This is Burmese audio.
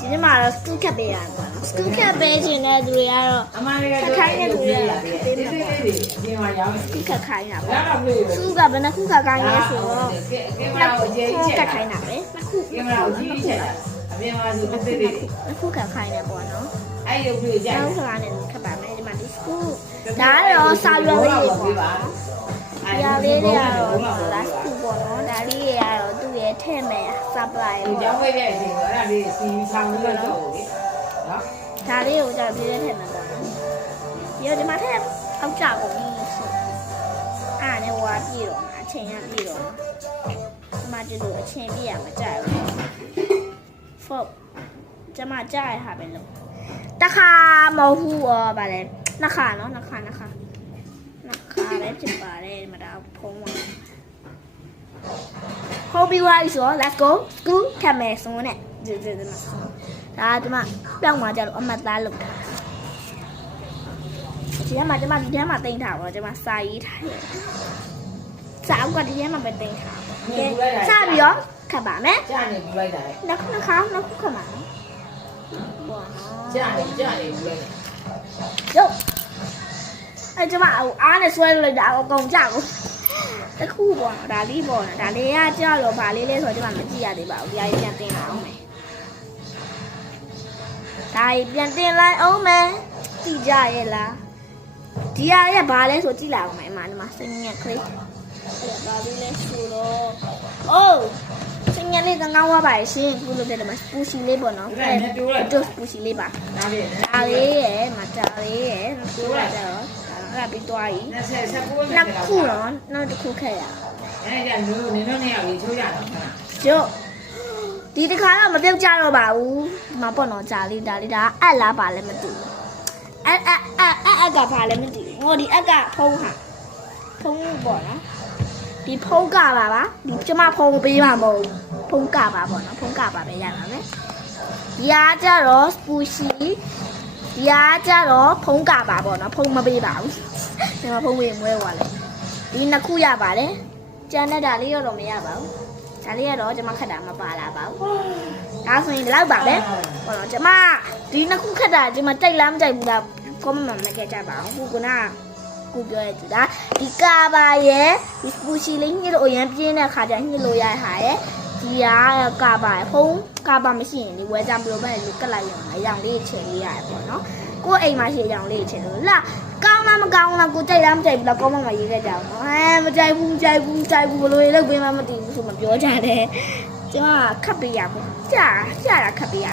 ဒီနေ့မှာတော့ school cap ပေးရပါတော့ school cap ပေးခြင်းတဲ့သူတွေကတော့ခိုင်းတဲ့သူတွေကတော့ပေးမှာပေါ့ school cap ခိုင်းတာပေါ့ school ကဘယ်နှခုကခိုင်းလဲဆိုတော့နှစ်ခုကခိုင်းတာပဲနှစ်ခုနှစ်ခုကခိုင်းတယ်ပေါ့နော်နောက်ဆိုတာနဲ့ခက်ပါမယ်ဒီမှာဒီ school ဒါကတော့စာရွက်လေးတွေပေါ့ဒီအလေးတွေကတော့ last school ပေါ့နော်ဒါလေးတွေကတော့သူ့ရဲ့ထည့်မယ် supply ပေါ့ကျောင်းဝေးရဲ့အချိန်တော့အဲ့ဒါလေးစီဆောင်လို့တော့နော်ဒါလေးကိုကြောက်ပြည့်ထည့်မယ်ပေါ့နော်ပြီးတော့ဒီမှာထည့်အောက်ကြကုန်ပြီဆိုအားနဲ့ဝါပြည့်တော့အချိန်ကပြည့်တော့ဒီမှာဒီလိုအချိန်ပြည့်ရမှာကြရဘူးဖို့ကျမကြားရဟာပဲလို့တခါမဟုတ်ဘူးဗါလဲနှစ်ခါနော်နှစ်ခါလည်းဖြစ်ပါတယ်ဒီမှာဒါဖုံးပါဟုတ်ပြီဝါဆို let's go school ထပ်မယ်ဆိုနဲ့ဒီမှာဒါဒီမှာပြောင်းมาကြလို့အမတ်သားလုပ်တာဒီထဲမှာဒီထဲမှာတင်ထားပါတော့ဒီမှာစာရေးထားတယ်စာအုပ်ကဒီထဲမှာပဲတင်ထားပါစပြီးတော့ခတ်ပါမယ်ကြာနေပြလိုက်တာလေနှစ်ခုခါနှစ်ခုခတ်ပါနော်ဘောနော်ကြာနေပြလိုက်တာရုပ်အဲ့ကျမအားနဲ့ဆွဲလိုက်တာအကုန်ကြကိုတခုပေါ့ဒါလေးပေါ့နော်ဒါလေးကကြောက်လို့ဗာလေးလဲဆိုတော့ကျမမကြည့်ရသေးပါဘူးဒီအရင်ပြန်တင်လာအောင်မယ်ဒါပြန်တင်လိုက်အောင်မယ်ကြည့်ကြရဲ့လားဒီအရဗာလဲဆိုကြည့်လာအောင်မယ်အမဒီမှာစင်ညက်ခလေးအဲ့ဒါဗာလေးလဲဆိုတော့အိုးစင်ညက်လေးကငောင်းသွားပါရှင်ခုလိုတဲ့မှာပူစီလေးပေါ့နော်အဲ့ဒါပူစီလေးပါဒါလေးရဲ့မတာလေးရဲ့ပြောရကြတော့အဲ့ဒါပြီးသွားပြီနှစ်ခုတော့နောက်တစ်ခုခက်ရအဲ့ဒါနင်းတို့နေရာကြီးချိုးရတော့ကျုပ်ဒီတစ်ခါတော့မပြုတ်ကြတော့ပါဘူးဒီမှာပေါ့နော်ဂျာလေးဒါလေးဒါအက်လားပါလဲမသိဘူးအက်ကပါလဲမသိဘူးဟိုဒီအက်ကဖုံးဟာဖုံးပေါ့နော်ဒီဖုံးကပါဒီကျမဖုံးပေးမှာမဟုတ်ဖုံးကပါပေါ့နော်ဖုံးကပါပဲရပါမယ်ဒီအားကြတော့စပူရှီဒီအားကြတော့ဖုံးကပါပေါ့နော်ဖုံးမပေးပါဘူးဒီမှာဖုံးပေးမွဲသွားလဲဒီနှစ်ခုရပါတယ်ကျန်တဲ့ဒါလေးတော့မရပါဘူးဒါလေးကတော့ကျမခက်တာမပါလာပါဘူးဒါဆိုရင်ဒီလောက်ပါပဲဟောတော့ကျမဒီနှစ်ခုခက်တာကျမတိတ်လားမကြိုက်ဘူးလားကောမမမကြကြပါဘူးခုကကူပြောရတူဒါဒီကာပါရဲ့ဒီပူရှီလေးညှိလို့အရင်ပြင်းတဲ့ခါကျညှိလို့ရတဲ့ဟာရဲ့ဒီကာပါဖုံးကာပါမရှိရင်ဒီဝဲကြမလို့ပဲလူကတ်လိုက်ရအောင်အရောင်လေးချင်လေးရတယ်ပေါ့နော်ကိုယ်အိမ်မှာရှိအရောင်လေးချင်လို့လားကောင်းလားမကောင်းလားကိုကြိုက်လားမကြိုက်ဘူးလားကောမမရေးခဲ့ကြအောင်နော်မကြိုက်ဘူးဘယ်လိုလုပ်ပေးမှမသိဘူးဆိုမပြောကြတယ်ကျမခတ်ပေးရဘူးကြာတာခတ်ပေးရ